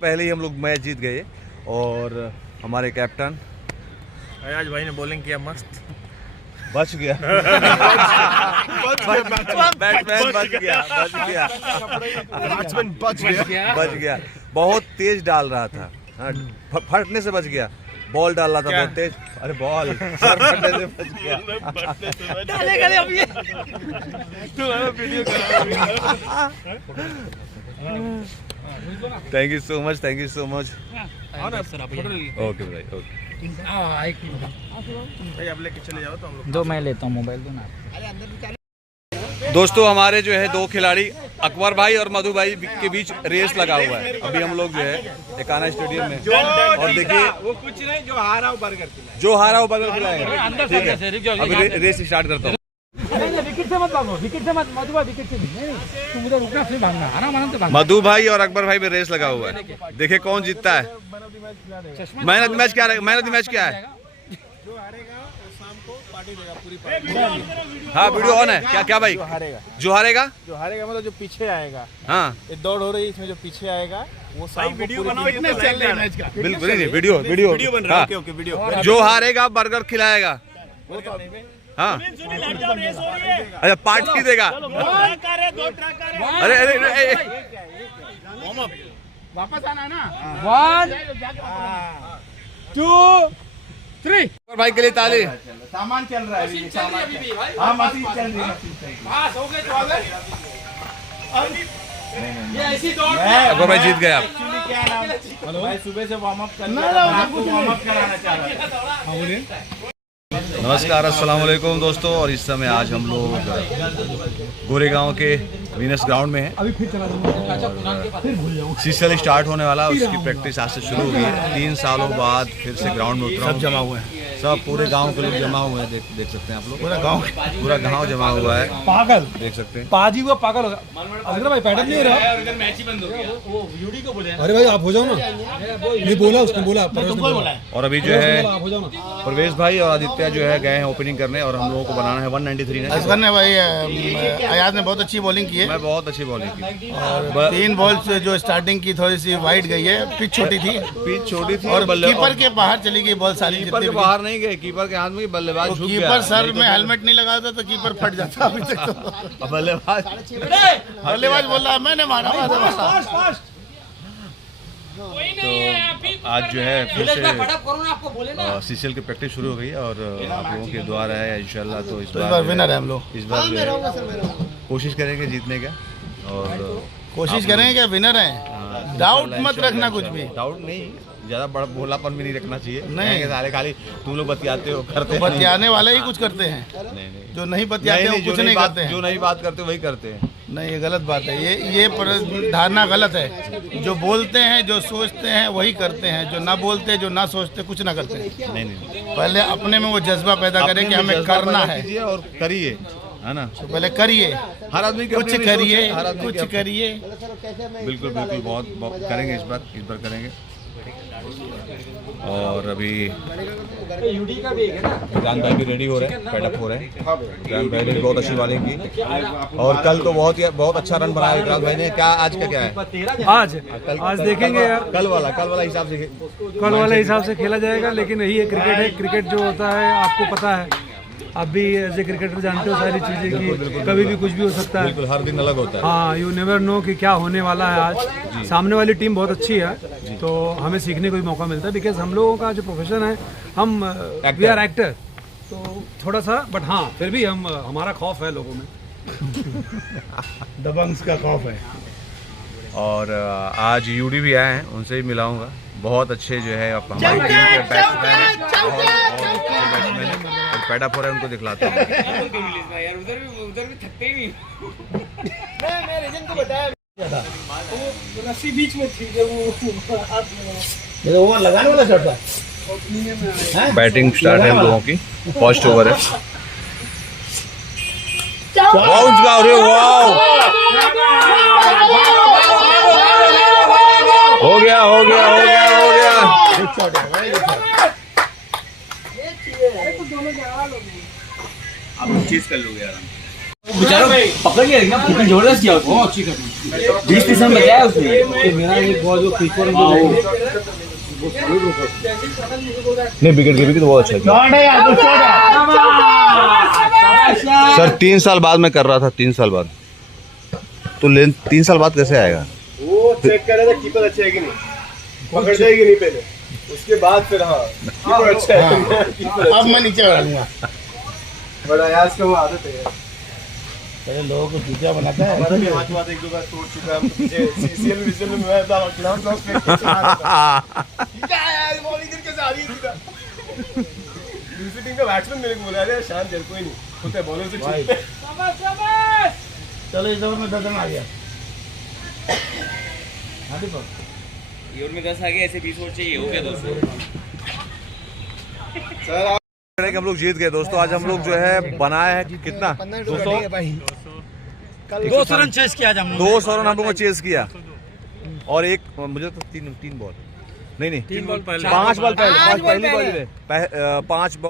पहले ही हम लोग मैच जीत गए और हमारे कैप्टन अयाज भाई ने बॉलिंग किया मस्त, बच गया। बैट्समैन बच गया। बहुत तेज डाल रहा था, फटने से बच गया। बॉल डाल रहा था बहुत तेज, अरे बॉल सर फटने से बच गया। Thank you so much, thank you so much. Okay भाई, ओके भाई आप लेके चले जाओ तो हम लोग। दो मैं लेता हूँ मोबाइल, दो ना। दोस्तों हमारे जो है दो खिलाड़ी अकबर भाई और मधु भाई के बीच रेस लगा हुआ है। अभी हम लोग जो है एकाना स्टेडियम में, और देखिए वो कुछ नहीं, जो हारा वो बर्गर खिलाएगा। जो हारा वो बर्गर खिलाएगा। ठीक है, अभी रेस स्टार्ट करता हूँ। विकेट से मत भागो, विकेट से मत, मधु भाई विकेट से नहीं, तुम उधर रुकना, फिर भागना, आराम आराम से भागना। मधु भाई और अकबर भाई में रेस लगा हुआ है। देखिए कौन जीतता है। मैन ऑफ द मैच क्या है? मैन ऑफ द मैच क्या है? जो हारेगा वो शाम को पार्टी देगा, पूरी पार्टी। हाँ वीडियो ऑन है। क्या क्या भाई? जो हारेगा मतलब जो पीछे आएगा। हाँ ये दौड़ हो रही है, इसमें जो पीछे आएगा वो शाम को वीडियो बनाओ। बिल्कुल नहीं, वीडियो बन रहा है। Okay video. जो हारेगा बर्गर खिलाएगा। हाँ अच्छा, पार्टी देगा। अरे अरे वापस आना है ना। 1 2 3 भाई के लिए ताली। सामान चल रहा है अभी, सामान अभी भी भाई। हाँ मशीन चल रही है। पास हो गए तो आ गए। ये ऐसी दौड़ अकबर भाई जीत गए आप। एक्चुअली क्या नाम, भाई सुबह से वार्म अप कर रहा था, आपको वार्म अप कराना चाह रहा था। नमस्कार, अस्सलाम वालेकुम दोस्तों। और इस समय आज हम लोग गोरेगांव के वीनस ग्राउंड में हैं। सीसीएल स्टार्ट होने वाला, उसकी प्रैक्टिस आज से शुरू हो गई है। 3 सालों बाद फिर से ग्राउंड में उतरा हूं। सब जमा हुए हैं, सब पूरे गांव के लोग जमा हुए हैं। देख सकते हैं आप लोग, पूरा गांव जमा हुआ है। पागल देख सकते हैं। पाजी हुआ पागल होगा। अगर भाई पैटर्न नहीं रहा, मैच ही बंद हो गया। वो यूडी को बोले, अरे भाई आप हो जाओ ना। ये बोला उसने, बोला परवेश ने बोला। और अभी जो है आप हो जाओ ना। प्रवेश भाई और आदित्य जो है गए हैं ओपनिंग करने, और हम लोगों को बनाना है 193 ने। असगर ने भाई अयाज ने बहुत अच्छी बॉलिंग की है। मैं बहुत अच्छी बॉलिंग की। और 3 बॉल से जो स्टार्टिंग की थोड़ी सी वाइड गई है, पिच छोटी थी और कीपर के बाहर चली गई बॉल सारी। कीपर के बाहर नहीं गए, कीपर के हाथ में बल्लेबाज झुक गया। कीपर सर में हेलमेट नहीं लगा था तो कीपर फट जाता अभी तक। तो बल्लेबाज बोल रहा है मैंने मारा। तो आज जो है फिर से सीसीएल की प्रैक्टिस शुरू हो गई है, और आप लोगों के द्वारा है इंशाल्लाह। तो इस बार विनर है हम लोग। इस बार कोशिश करेंगे जीतने का, और कोशिश करेंगे क्या विनर है। डाउट मत रखना कुछ भी। डाउट नहीं, ज्यादा बड़ा भोलापन भी नहीं रखना चाहिए। नहीं सारे खाली तुम लोग बतियाते हो, करते तो बतियाने वाले ही कुछ करते हैं। नहीं, जो नहीं बतियाते हैं कुछ नहीं करते हैं। जो नहीं बात करते वही करते हैं। नहीं, ये गलत बात है। ये धारणा गलत है। जो बोलते हैं, जो सोचते हैं वही करते हैं। जो ना बोलते, जो ना सोचते, कुछ ना करते। नहीं, पहले अपने में वो जज्बा पैदा करें कि हमें करना है, और करिए, है ना। तो पहले करिए, हर आदमी कुछ करिए, कुछ करिए। बिल्कुल बहुत करेंगे इस बार करेंगे। और अभी जान भाई भी रेडी हो रहे हैं, पैडअप हो रहे हैं। जान भाई ने बहुत अच्छी बॉलिंग की, और कल तो बहुत अच्छा रन बनाया विक्रांत भाई ने। क्या आज का क्या है? आज देखेंगे यार, कल वाला हिसाब से खेला जाएगा। लेकिन यही है, क्रिकेट है। क्रिकेट जो होता है आपको पता है, आप भी एज ए क्रिकेटर जानते हो सारी चीज़ें कि कभी भी कुछ भी हो सकता है। बिल्कुल, हर दिन अलग होता है। हाँ, यू नेवर नो कि क्या होने वाला है आज। सामने वाली टीम बहुत अच्छी है, तो हमें सीखने को भी मौका मिलता है। बिकॉज हम लोगों का जो प्रोफेशन है, हम वी आर एक्टर, तो थोड़ा सा, बट हाँ फिर भी हमारा खौफ है लोगों में। दबंग्स का खौफ है। और आज यूडी भी आए हैं, उनसे भी मिलाऊंगा। बहुत अच्छे जो है हमारी टीम के बैट्समैन हैं, और पैडअप हो रहे हैं, उनको दिखलाते हैं। उधर भी थकते ही नहीं। मैं रीजन को बताया था, रस्सी बीच में थी जब वो लगाने वाला शॉट था। बैटिंग स्टार्ट है हम लोगों की, फर्स्ट ओवर है। बाउंस का, अरे वाह, हो गया। आप चीज कर लोगे आराम। बेचारा पकड़ लिया ना, फुटन जबरदस्त किया उसने। 20-30 रन बचाया उसने। मेरा एक बॉल जो कीपर नहीं विकेट कीपिंग तो बहुत अच्छा किया सर। 3 साल बाद मैं कर रहा था, 3 साल बाद। तो लेन 3 साल बाद कैसे आएगा? वो चेक कर रहा था कीपर अच्छा है कि नहीं, पकड़ जाएगी नहीं पहले, उसके बाद फिर हाँ कीपर अच्छा है। अब मैं नीचे डालूंगा। बड़ा यार को आदत है, पहले लोगों को चूतिया बनाता है। हमारा भी हाथ वाथ एक दो बार तोड़ चुका है। मुझे सीसीएल विजुअल में मैं था क्लाउड सॉस पे क्या यार बॉल इधर कैसे आ रही है सीधा। दूसरी टीम का बैट्समैन मेरे को बोला अरे शांत चल कोई नहीं होता है बॉलर से छूटते। चलो इस ओवर में 10 रन आ गया। ये ओवर में 10 आ गए, ऐसे 20 ओवर चाहिए, हो गया 200। हम लोग जीत गए दोस्तों। आज हम लोग जो है बनाए हैं कितना 200 रन चेस किया आज हमने। 200 रन हम लोगों ने चेस किया। और एक मुझे तो तीन बॉल नहीं 5 बॉल पहले 5 बॉल 5 बॉल